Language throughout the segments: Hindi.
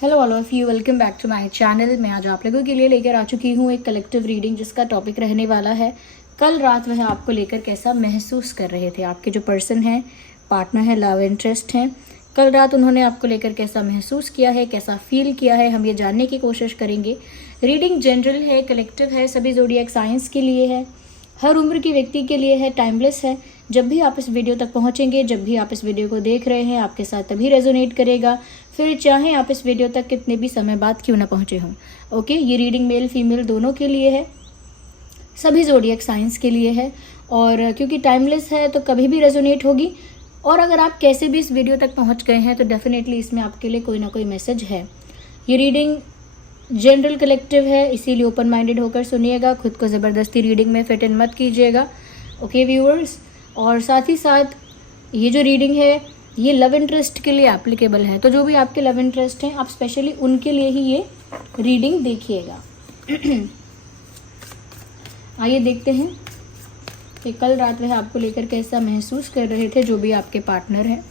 Hello all of you, welcome back to my channel. मैं आज आप लोगों के लिए लेकर आ चुकी हूँ एक कलेक्टिव रीडिंग जिसका टॉपिक रहने वाला है कल रात वह आपको लेकर कैसा महसूस कर रहे थे। आपके जो पर्सन हैं, पार्टनर है, लव इंटरेस्ट हैं, कल रात उन्होंने आपको लेकर कैसा महसूस किया है, कैसा फील किया है, हम ये जानने की कोशिश करेंगे। रीडिंग जनरल है, कलेक्टिव है, सभी ज़ोडिएक साइंस के लिए है, हर उम्र के व्यक्ति के लिए है, टाइमलेस है। जब भी आप इस वीडियो तक पहुंचेंगे, जब भी आप इस वीडियो को देख रहे हैं, आपके साथ तभी रेजोनेट करेगा, फिर चाहे आप इस वीडियो तक कितने भी समय बाद क्यों ना पहुंचे हों। ओके, ये रीडिंग मेल फीमेल दोनों के लिए है, सभी ज़ोडिएक साइंस के लिए है, और क्योंकि टाइमलेस है तो कभी भी रेजोनेट होगी। और अगर आप कैसे भी इस वीडियो तक पहुँच गए हैं तो डेफिनेटली इसमें आपके लिए कोई ना कोई मैसेज है। ये रीडिंग जनरल कलेक्टिव है, इसीलिए ओपन माइंडेड होकर सुनिएगा, खुद को ज़बरदस्ती रीडिंग में फिट इन मत कीजिएगा। ओके व्यूअर्स, और साथ ही साथ ये जो रीडिंग है ये लव इंटरेस्ट के लिए एप्लीकेबल है, तो जो भी आपके लव इंटरेस्ट हैं आप स्पेशली उनके लिए ही ये रीडिंग देखिएगा। आइए देखते हैं कि कल रात वह आपको लेकर कैसा महसूस कर रहे थे, जो भी आपके पार्टनर हैं।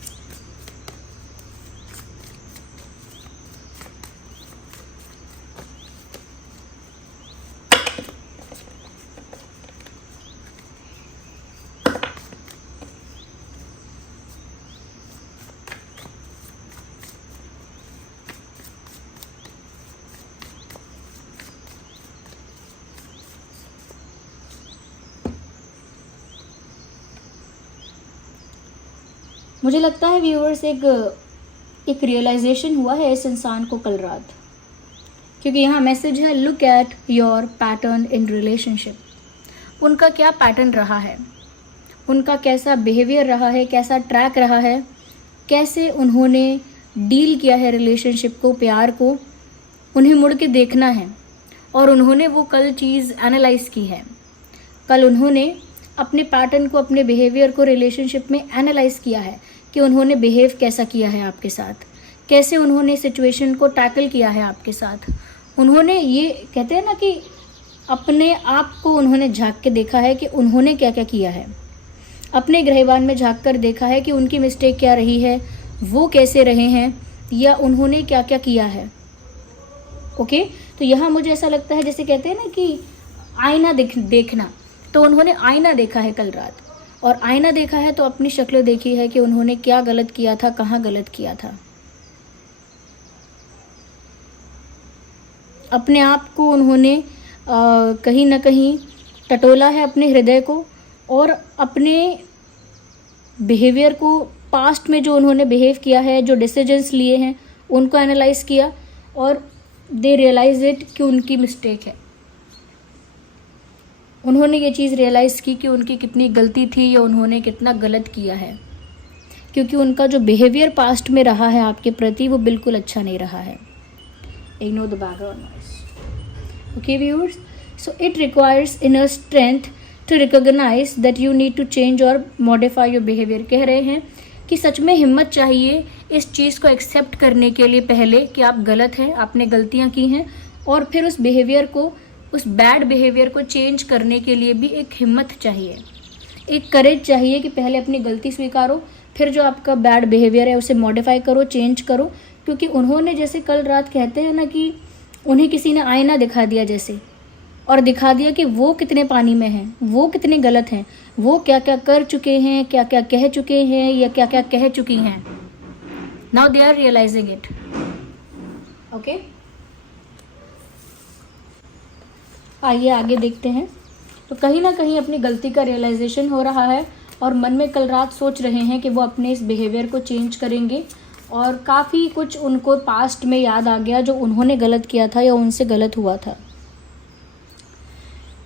मुझे लगता है व्यूअर्स एक रियलाइजेशन हुआ है इस इंसान को कल रात, क्योंकि यहाँ मैसेज है look at your pattern in relationship. उनका क्या पैटर्न रहा है, उनका कैसा बिहेवियर रहा है, कैसा ट्रैक रहा है, कैसे उन्होंने डील किया है रिलेशनशिप को, प्यार को, उन्हें मुड़ के देखना है। और उन्होंने वो कल चीज़ एनालाइज की है। कल उन्होंने अपने पैटर्न को, अपने बिहेवियर को रिलेशनशिप में एनालाइज किया है कि उन्होंने बिहेव कैसा किया है आपके साथ, कैसे उन्होंने सिचुएशन को टैकल किया है आपके साथ। उन्होंने ये कहते हैं ना कि अपने आप को उन्होंने झांक के देखा है कि उन्होंने क्या क्या किया है, अपने गृहवान में झांक कर देखा है कि उनकी मिस्टेक क्या रही है, वो कैसे रहे हैं, या उन्होंने क्या क्या किया है। ओके, तो यहाँ मुझे ऐसा लगता है जैसे कहते हैं ना कि आईना देखना, तो उन्होंने आईना देखा है कल रात, और आईना देखा है तो अपनी शक्ल देखी है कि उन्होंने क्या गलत किया था, कहाँ गलत किया था। अपने आप को उन्होंने कहीं ना कहीं टटोला है, अपने हृदय को, और अपने बिहेवियर को, पास्ट में जो उन्होंने बिहेव किया है, जो डिसीजंस लिए हैं उनको एनालाइज किया, और दे रियलाइज इट कि उनकी मिस्टेक है। उन्होंने ये चीज़ रियलाइज़ की कि उनकी कितनी गलती थी या उन्होंने कितना गलत किया है, क्योंकि उनका जो बिहेवियर पास्ट में रहा है आपके प्रति वो बिल्कुल अच्छा नहीं रहा है। Ignore the background noise. Okay viewers, so it requires inner strength to recognise that you need to change और मॉडिफाई योर बिहेवियर। कह रहे हैं कि सच में हिम्मत चाहिए इस चीज़ को एक्सेप्ट करने के लिए, पहले कि आप गलत हैं, आपने गलतियाँ की हैं, और फिर उस बिहेवियर को, उस बैड बिहेवियर को चेंज करने के लिए भी एक हिम्मत चाहिए, एक करेज चाहिए कि पहले अपनी गलती स्वीकारो, फिर जो आपका बैड बिहेवियर है उसे मॉडिफाई करो, चेंज करो। क्योंकि उन्होंने, जैसे कल रात कहते हैं ना कि उन्हें किसी ने आईना दिखा दिया जैसे, और दिखा दिया कि वो कितने पानी में हैं, वो कितने गलत हैं, वो क्या क्या कर चुके हैं, क्या क्या कह चुके हैं, या क्या क्या कह चुकी हैं। Now they are realising it. Okay, आइए आगे देखते हैं। तो कहीं ना कहीं अपनी गलती का रियलाइजेशन हो रहा है, और मन में कल रात सोच रहे हैं कि वो अपने इस बिहेवियर को चेंज करेंगे, और काफ़ी कुछ उनको पास्ट में याद आ गया जो उन्होंने गलत किया था या उनसे गलत हुआ था।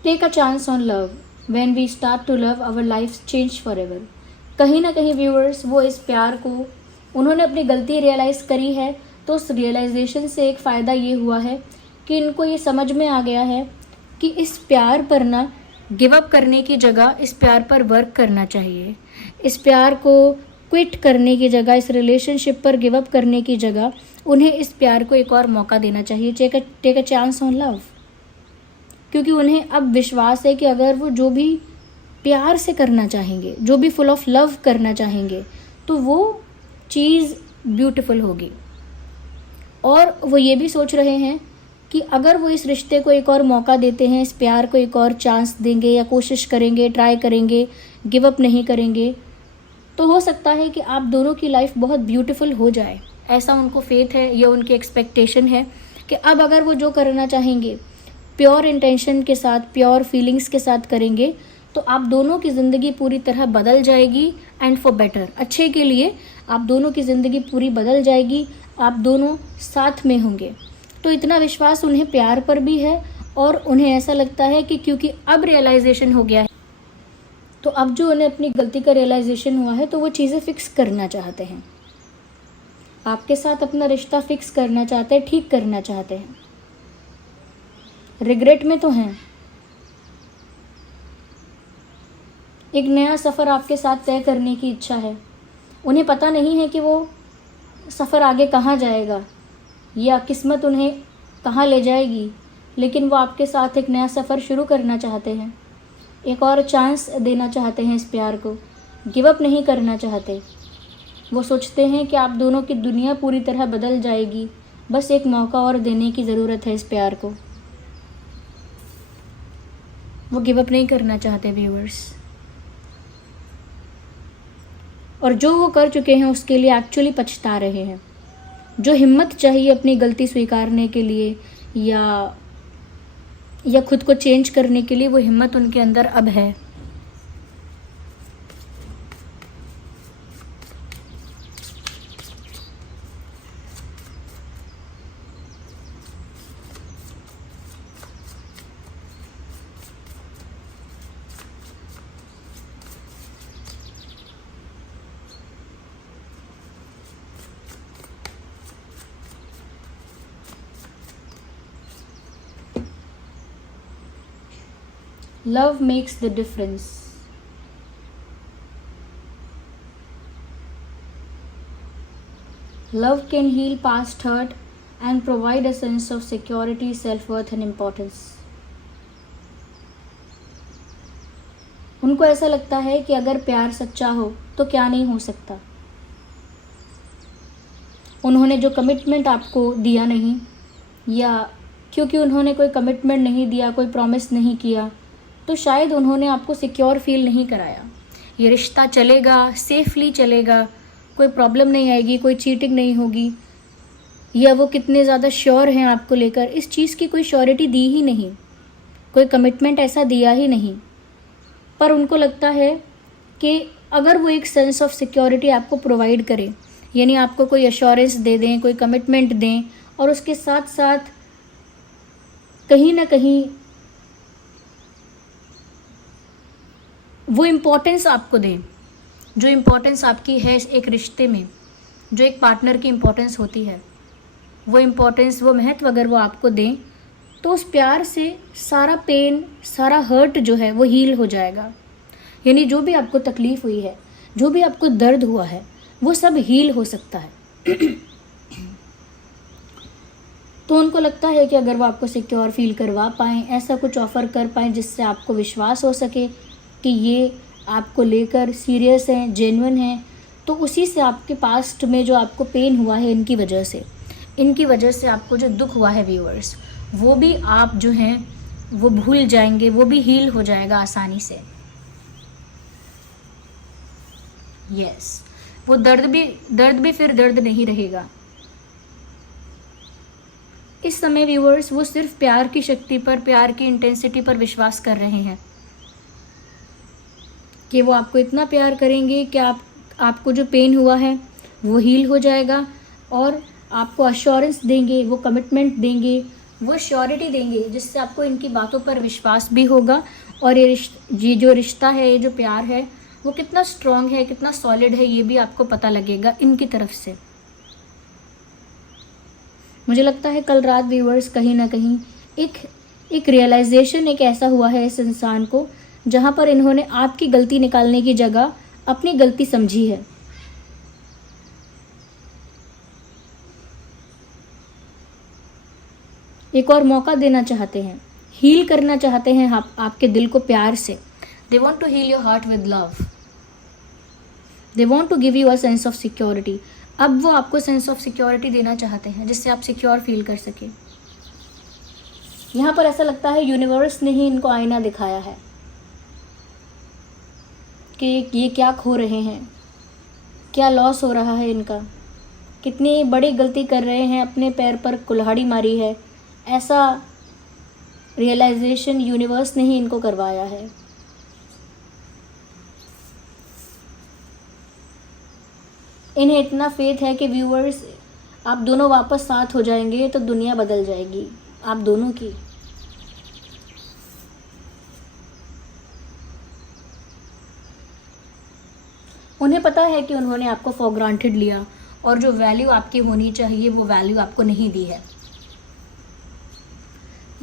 Take a chance on love, when we start to love our life change forever. कहीं ना कहीं व्यूअर्स, वो इस प्यार को, उन्होंने अपनी गलती रियलाइज़ करी है, तो उस रियलाइजेशन से एक फ़ायदा ये हुआ है कि इनको ये समझ में आ गया है कि इस प्यार पर ना गिव अप करने की जगह इस प्यार पर वर्क करना चाहिए। इस प्यार को क्विट करने की जगह, इस रिलेशनशिप पर गिव अप करने की जगह उन्हें इस प्यार को एक और मौका देना चाहिए। Take a chance on love, क्योंकि उन्हें अब विश्वास है कि अगर वो जो भी प्यार से करना चाहेंगे, जो भी फुल ऑफ लव करना चाहेंगे, तो वो चीज़ ब्यूटीफुल होगी। और वो ये भी सोच रहे हैं कि अगर वो इस रिश्ते को एक और मौका देते हैं, इस प्यार को एक और चांस देंगे या कोशिश करेंगे, ट्राई करेंगे, गिव अप नहीं करेंगे, तो हो सकता है कि आप दोनों की लाइफ बहुत ब्यूटीफुल हो जाए। ऐसा उनको फेथ है, या उनकी एक्सपेक्टेशन है कि अब अगर वो जो करना चाहेंगे प्योर इंटेंशन के साथ, प्योर फीलिंग्स के साथ करेंगे, तो आप दोनों की ज़िंदगी पूरी तरह बदल जाएगी, एंड फॉर बेटर, अच्छे के लिए आप दोनों की ज़िंदगी पूरी बदल जाएगी, आप दोनों साथ में होंगे। तो इतना विश्वास उन्हें प्यार पर भी है, और उन्हें ऐसा लगता है कि क्योंकि अब रियलाइजेशन हो गया है, तो अब जो उन्हें अपनी गलती का रियलाइजेशन हुआ है, तो वो चीज़ें फिक्स करना चाहते हैं, आपके साथ अपना रिश्ता फिक्स करना चाहते हैं, ठीक करना चाहते हैं। रिग्रेट में तो हैं, एक नया सफ़र आपके साथ तय करने की इच्छा है। उन्हें पता नहीं है कि वो सफ़र आगे कहाँ जाएगा या किस्मत उन्हें कहाँ ले जाएगी, लेकिन वो आपके साथ एक नया सफ़र शुरू करना चाहते हैं, एक और चांस देना चाहते हैं, इस प्यार को गिव अप नहीं करना चाहते। वो सोचते हैं कि आप दोनों की दुनिया पूरी तरह बदल जाएगी, बस एक मौका और देने की ज़रूरत है इस प्यार को। वो गिव अप नहीं करना चाहते व्यूअर्स, और जो वो कर चुके हैं उसके लिए एक्चुअली पछता रहे हैं। जो हिम्मत चाहिए अपनी गलती स्वीकारने के लिए या खुद को चेंज करने के लिए, वो हिम्मत उनके अंदर अब है। Love makes the difference. Love can heal past hurt and provide a sense of security, self-worth and importance. उनको ऐसा लगता है कि अगर प्यार सच्चा हो तो क्या नहीं हो सकता। उन्होंने जो कमिटमेंट आपको दिया नहीं, या क्योंकि उन्होंने कोई कमिटमेंट नहीं दिया, कोई प्रॉमिस नहीं किया, तो शायद उन्होंने आपको सिक्योर फील नहीं कराया। ये रिश्ता चलेगा, सेफली चलेगा, कोई प्रॉब्लम नहीं आएगी, कोई चीटिंग नहीं होगी, या वो कितने ज़्यादा श्योर हैं आपको लेकर, इस चीज़ की कोई श्योरिटी दी ही नहीं, कोई कमिटमेंट ऐसा दिया ही नहीं। पर उनको लगता है कि अगर वो एक सेंस ऑफ सिक्योरिटी आपको प्रोवाइड करें, यानी आपको कोई एश्योरेंस दे दें, कोई कमिटमेंट दें, और उसके साथ साथ कहीं ना कहीं वो इम्पोर्टेंस आपको दें, जो इम्पोर्टेंस आपकी है एक रिश्ते में, जो एक पार्टनर की इम्पोर्टेंस होती है, वो इम्पोर्टेंस, वो महत्व अगर वो आपको दें, तो उस प्यार से सारा पेन, सारा हर्ट जो है वो हील हो जाएगा। यानी जो भी आपको तकलीफ़ हुई है, जो भी आपको दर्द हुआ है, वो सब हील हो सकता है। तो उनको लगता है कि अगर वो आपको सिक्योर फील करवा पाएँ, ऐसा कुछ ऑफ़र कर पाएँ जिससे आपको विश्वास हो सके कि ये आपको लेकर सीरियस हैं, जेन्युइन हैं, तो उसी से आपके पास्ट में जो आपको पेन हुआ है इनकी वजह से आपको जो दुख हुआ है व्यूअर्स, वो भी आप जो हैं वो भूल जाएंगे, वो भी हील हो जाएगा आसानी से। यस, वो दर्द भी फिर दर्द नहीं रहेगा। इस समय व्यूअर्स वो सिर्फ प्यार की शक्ति पर, प्यार की इंटेंसिटी पर विश्वास कर रहे हैं कि वो आपको इतना प्यार करेंगे कि आपको जो पेन हुआ है वो हील हो जाएगा, और आपको अश्योरेंस देंगे, वो कमिटमेंट देंगे, वो श्योरिटी देंगे, जिससे आपको इनकी बातों पर विश्वास भी होगा, और ये जो रिश्ता है, ये जो प्यार है, वो कितना स्ट्रॉन्ग है, कितना सॉलिड है, ये भी आपको पता लगेगा इनकी तरफ से। मुझे लगता है कल रात व्यूअर्स कहीं ना कहीं एक रियलाइजेशन एक ऐसा हुआ है इस इंसान को, जहाँ पर इन्होंने आपकी गलती निकालने की जगह अपनी गलती समझी है। एक और मौका देना चाहते हैं, हील करना चाहते हैं आपके दिल को प्यार से। They want to heal your heart with love. They want to give you a sense of security. अब वो आपको सेंस ऑफ सिक्योरिटी देना चाहते हैं जिससे आप सिक्योर फील कर सके। यहाँ पर ऐसा लगता है यूनिवर्स ने ही इनको आईना दिखाया है कि ये क्या खो रहे हैं, क्या लॉस हो रहा है इनका, कितनी बड़ी गलती कर रहे हैं, अपने पैर पर कुल्हाड़ी मारी है। ऐसा रियलाइजेशन यूनिवर्स ने ही इनको करवाया है। इन्हें इतना फेथ है कि व्यूअर्स, आप दोनों वापस साथ हो जाएंगे तो दुनिया बदल जाएगी आप दोनों की। उन्हें पता है कि उन्होंने आपको फॉर ग्रांटेड लिया और जो वैल्यू आपकी होनी चाहिए वो वैल्यू आपको नहीं दी है।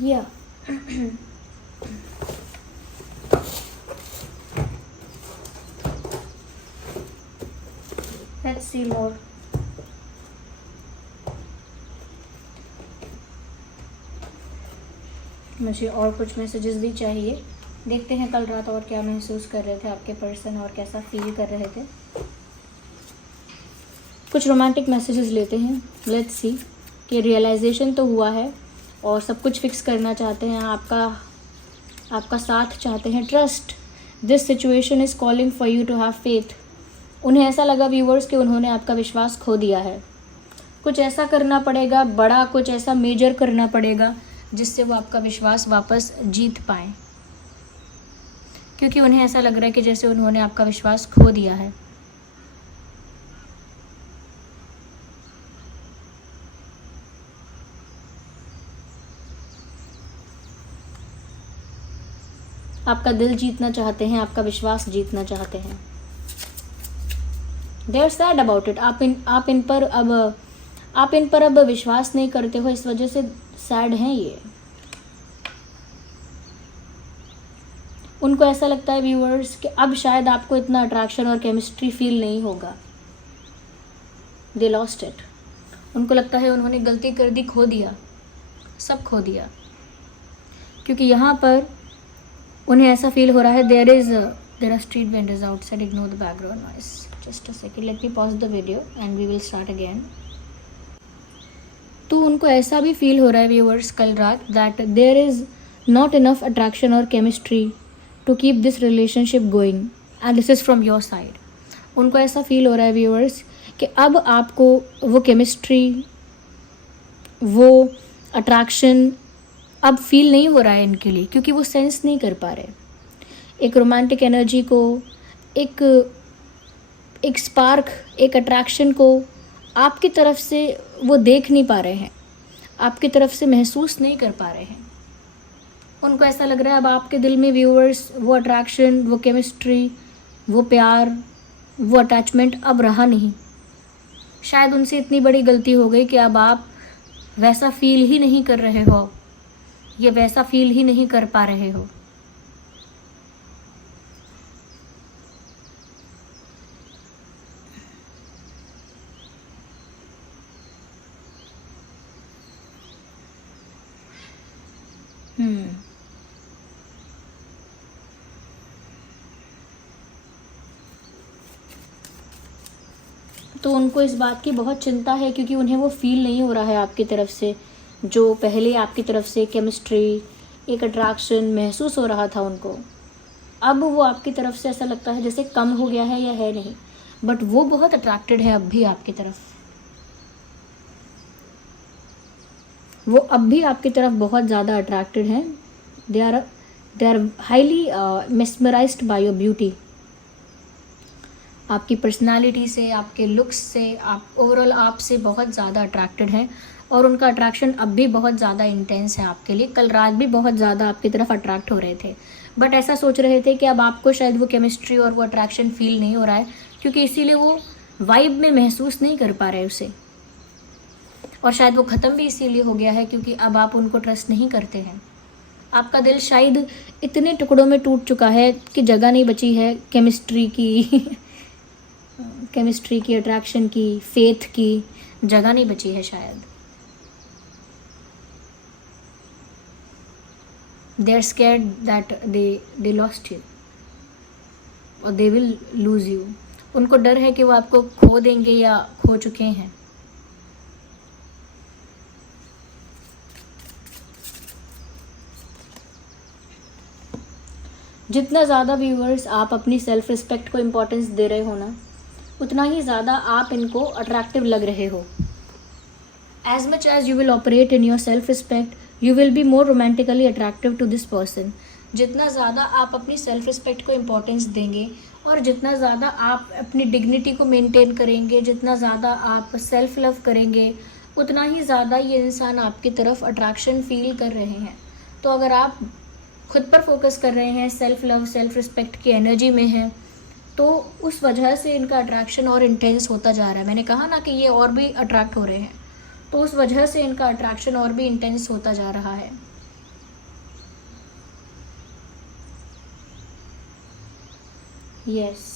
या लेट्स सी मोर। मुझे और कुछ मैसेजेस भी चाहिए। देखते हैं कल रात और क्या महसूस कर रहे थे आपके पर्सन और कैसा फील कर रहे थे। कुछ रोमांटिक मैसेजेस लेते हैं। लेट्स सी कि रियलाइजेशन तो हुआ है और सब कुछ फिक्स करना चाहते हैं, आपका साथ चाहते हैं। Trust this situation is calling for you to have faith. उन्हें ऐसा लगा व्यूवर्स कि उन्होंने आपका विश्वास खो दिया है। कुछ ऐसा करना पड़ेगा बड़ा, कुछ ऐसा मेजर करना पड़ेगा जिससे वो आपका विश्वास वापस जीत पाएँ, क्योंकि उन्हें ऐसा लग रहा है कि जैसे उन्होंने आपका विश्वास खो दिया है। आपका दिल जीतना चाहते हैं, आपका विश्वास जीतना चाहते हैं। They are sad about it. आप इन पर अब विश्वास नहीं करते हो, इस वजह से सैड हैं ये। उनको ऐसा लगता है व्यूअर्स कि अब शायद आपको इतना अट्रैक्शन और केमिस्ट्री फील नहीं होगा। They lost it. उनको लगता है उन्होंने गलती कर दी, खो दिया, सब खो दिया। क्योंकि यहाँ पर उन्हें ऐसा फील हो रहा है there are street vendors outside, ignore the background noise. Just a second, let me pause the video and we will start again. तो उनको ऐसा भी फील हो रहा है व्यूअर्स कल रात that there is not enough attraction और chemistry to keep this relationship going and this is from your side. उनको ऐसा फील हो रहा है व्यूअर्स कि अब आपको वो केमिस्ट्री, वो अट्रैक्शन अब फील नहीं हो रहा है इनके लिए, क्योंकि वो सेंस नहीं कर पा रहे एक रोमांटिक एनर्जी को, एक स्पार्क, एक अट्रैक्शन को आपकी तरफ से वो देख नहीं पा रहे हैं, आपकी तरफ से महसूस नहीं कर पा रहे हैं। उनको ऐसा लग रहा है अब आपके दिल में व्यूअर्स वो अट्रैक्शन, वो केमिस्ट्री, वो प्यार, वो अटैचमेंट अब रहा नहीं। शायद उनसे इतनी बड़ी गलती हो गई कि अब आप वैसा फील ही नहीं कर रहे हो, ये वैसा फील ही नहीं कर पा रहे हो। तो उनको इस बात की बहुत चिंता है, क्योंकि उन्हें वो फील नहीं हो रहा है आपकी तरफ से जो पहले आपकी तरफ से केमिस्ट्री, एक अट्रैक्शन महसूस हो रहा था उनको। अब वो आपकी तरफ से ऐसा लगता है जैसे कम हो गया है या है नहीं, बट वो बहुत अट्रैक्टेड है अब भी आपकी तरफ। वो अब भी आपकी तरफ बहुत ज़्यादा अट्रैक्टेड हैं। They are highly mesmerised by your beauty. आपकी पर्सनालिटी से, आपके लुक्स से, आप ओवरऑल आपसे बहुत ज़्यादा अट्रैक्टेड हैं और उनका अट्रैक्शन अब भी बहुत ज़्यादा इंटेंस है आपके लिए। कल रात भी बहुत ज़्यादा आपकी तरफ अट्रैक्ट हो रहे थे, बट ऐसा सोच रहे थे कि अब आपको शायद वो केमिस्ट्री और वो अट्रैक्शन फील नहीं हो रहा है, क्योंकि इसीलिए वो वाइब में महसूस नहीं कर पा रहे उसे। और शायद वो ख़त्म भी इसीलिए हो गया है क्योंकि अब आप उनको ट्रस्ट नहीं करते हैं। आपका दिल शायद इतने टुकड़ों में टूट चुका है कि जगह नहीं बची है केमिस्ट्री की केमिस्ट्री की, अट्रैक्शन की, फेथ की जगह नहीं बची है शायद। They are scared that they lost you और दे विल लूज यू। उनको डर है कि वो आपको खो देंगे या खो चुके हैं। जितना ज़्यादा व्यूअर्स आप अपनी सेल्फ रिस्पेक्ट को इम्पोर्टेंस दे रहे हो ना, उतना ही ज़्यादा आप इनको अट्रैक्टिव लग रहे हो। As much as you will operate in your self respect, you will be more romantically attractive to this person. जितना ज़्यादा आप अपनी सेल्फ रिस्पेक्ट को इम्पोर्टेंस देंगे और जितना ज़्यादा आप अपनी डिग्निटी को मेंटेन करेंगे, जितना ज़्यादा आप सेल्फ लव करेंगे, उतना ही ज़्यादा ये इंसान आपकी तरफ अट्रैक्शन फील कर रहे हैं। तो अगर आप खुद पर फोकस कर रहे हैं, सेल्फ लव सेल्फ रिस्पेक्ट की एनर्जी में हैं, तो उस वजह से इनका अट्रैक्शन और इंटेंस होता जा रहा है। मैंने कहा ना कि ये और भी अट्रैक्ट हो रहे हैं, तो उस वजह से इनका अट्रैक्शन और भी इंटेंस होता जा रहा है। यस,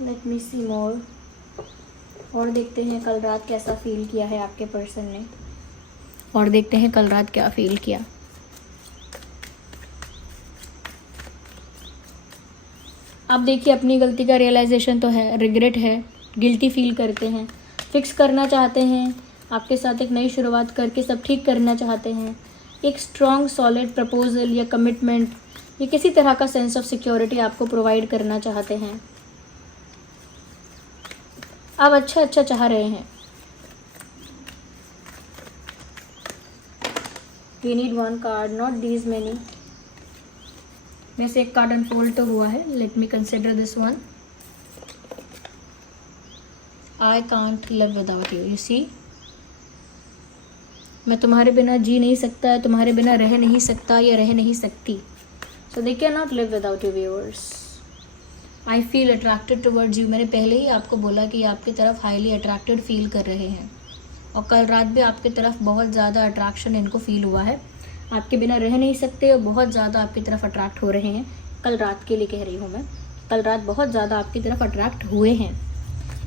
लेट मी सी मोर। और देखते हैं कल रात कैसा फील किया है आपके पर्सन ने, और देखते हैं कल रात क्या फील किया। आप देखिए, अपनी गलती का रियलाइजेशन तो है, रिग्रेट है, गिल्टी फील करते हैं, फिक्स करना चाहते हैं, आपके साथ एक नई शुरुआत करके सब ठीक करना चाहते हैं, एक स्ट्रॉन्ग सॉलिड प्रपोजल या कमिटमेंट या किसी तरह का सेंस ऑफ सिक्योरिटी आपको प्रोवाइड करना चाहते हैं। आप अच्छा चाह रहे हैं। We need one card, not these many. में से एक कार्ड अनफोल्ड तो हुआ है, let me consider this one. I can't live without you. You see, मैं तुम्हारे बिना जी नहीं सकता, तुम्हारे बिना रह नहीं सकता या रह नहीं सकती। So they can not live without you viewers. I feel attracted towards you. मैंने पहले ही आपको बोला कि आपकी तरफ हाईली अट्रैक्टेड फील कर रहे हैं, और कल रात भी आपकी तरफ बहुत ज़्यादा अट्रैक्शन इनको फील हुआ है। आपके बिना रह नहीं सकते और बहुत ज़्यादा आपकी तरफ अट्रैक्ट हो रहे हैं। कल रात के लिए कह रही हूँ मैं, कल रात बहुत ज़्यादा आपकी तरफ अट्रैक्ट हुए हैं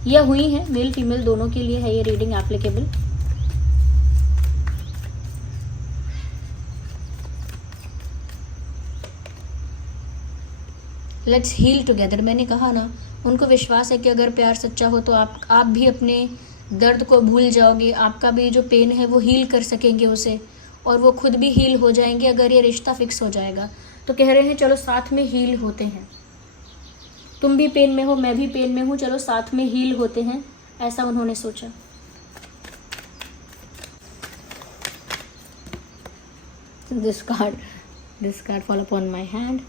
या हुई हैं। मेल फीमेल दोनों के लिए है ये reading applicable. Let's heal together. मैंने कहा ना, उनको विश्वास है कि अगर प्यार सच्चा हो तो आप भी अपने दर्द को भूल जाओगे, आपका भी जो पेन है वो हील कर सकेंगे उसे, और वो खुद भी हील हो जाएंगे अगर ये रिश्ता फिक्स हो जाएगा। तो कह रहे हैं चलो साथ में हील होते हैं, तुम भी पेन में हो, मैं भी पेन में हूँ, चलो साथ में हील होते हैं, ऐसा उन्होंने सोचा। This card fall upon my hand.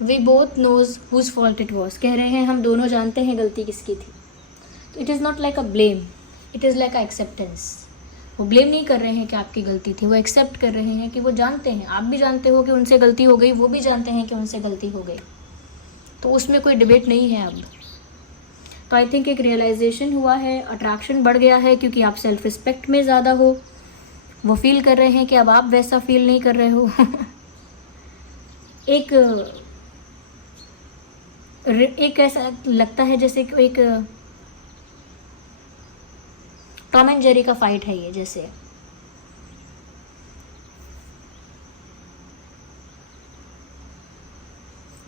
We both knows whose fault it was. कह रहे हैं हम दोनों जानते हैं गलती किसकी थी। तो it is not like a blame, it is like a acceptance. वो ब्लेम नहीं कर रहे हैं कि आपकी गलती थी, वो एक्सेप्ट कर रहे हैं कि वो जानते हैं, आप भी जानते हो कि उनसे गलती हो गई, वो भी जानते हैं कि उनसे गलती हो गई। तो उसमें कोई डिबेट नहीं है अब। तो आई थिंक एक रियलाइजेशन हुआ है, अट्रैक्शन बढ़ गया है, क्योंकि आप सेल्फ रिस्पेक्ट में ज़्यादा हो। वो फील कर रहे हैं कि अब आप वैसा फील नहीं कर रहे हो। एक ऐसा लगता है जैसे कि एक टॉम एंड जेरी का फाइट है ये, जैसे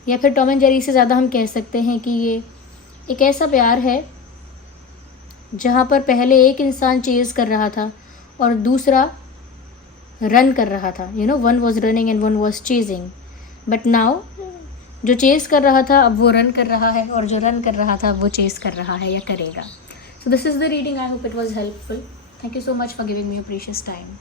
या फिर टॉम एंड जेरी से ज़्यादा हम कह सकते हैं कि ये एक ऐसा प्यार है जहाँ पर पहले एक इंसान चेज़ कर रहा था और दूसरा रन कर रहा था। You know, one was running and one was chasing, but now जो चेज़ कर रहा था अब वो रन कर रहा है, और जो रन कर रहा था वो चेज़ कर रहा है या करेगा। So this is the reading. I hope it was helpful. Thank you so much for giving me your precious time.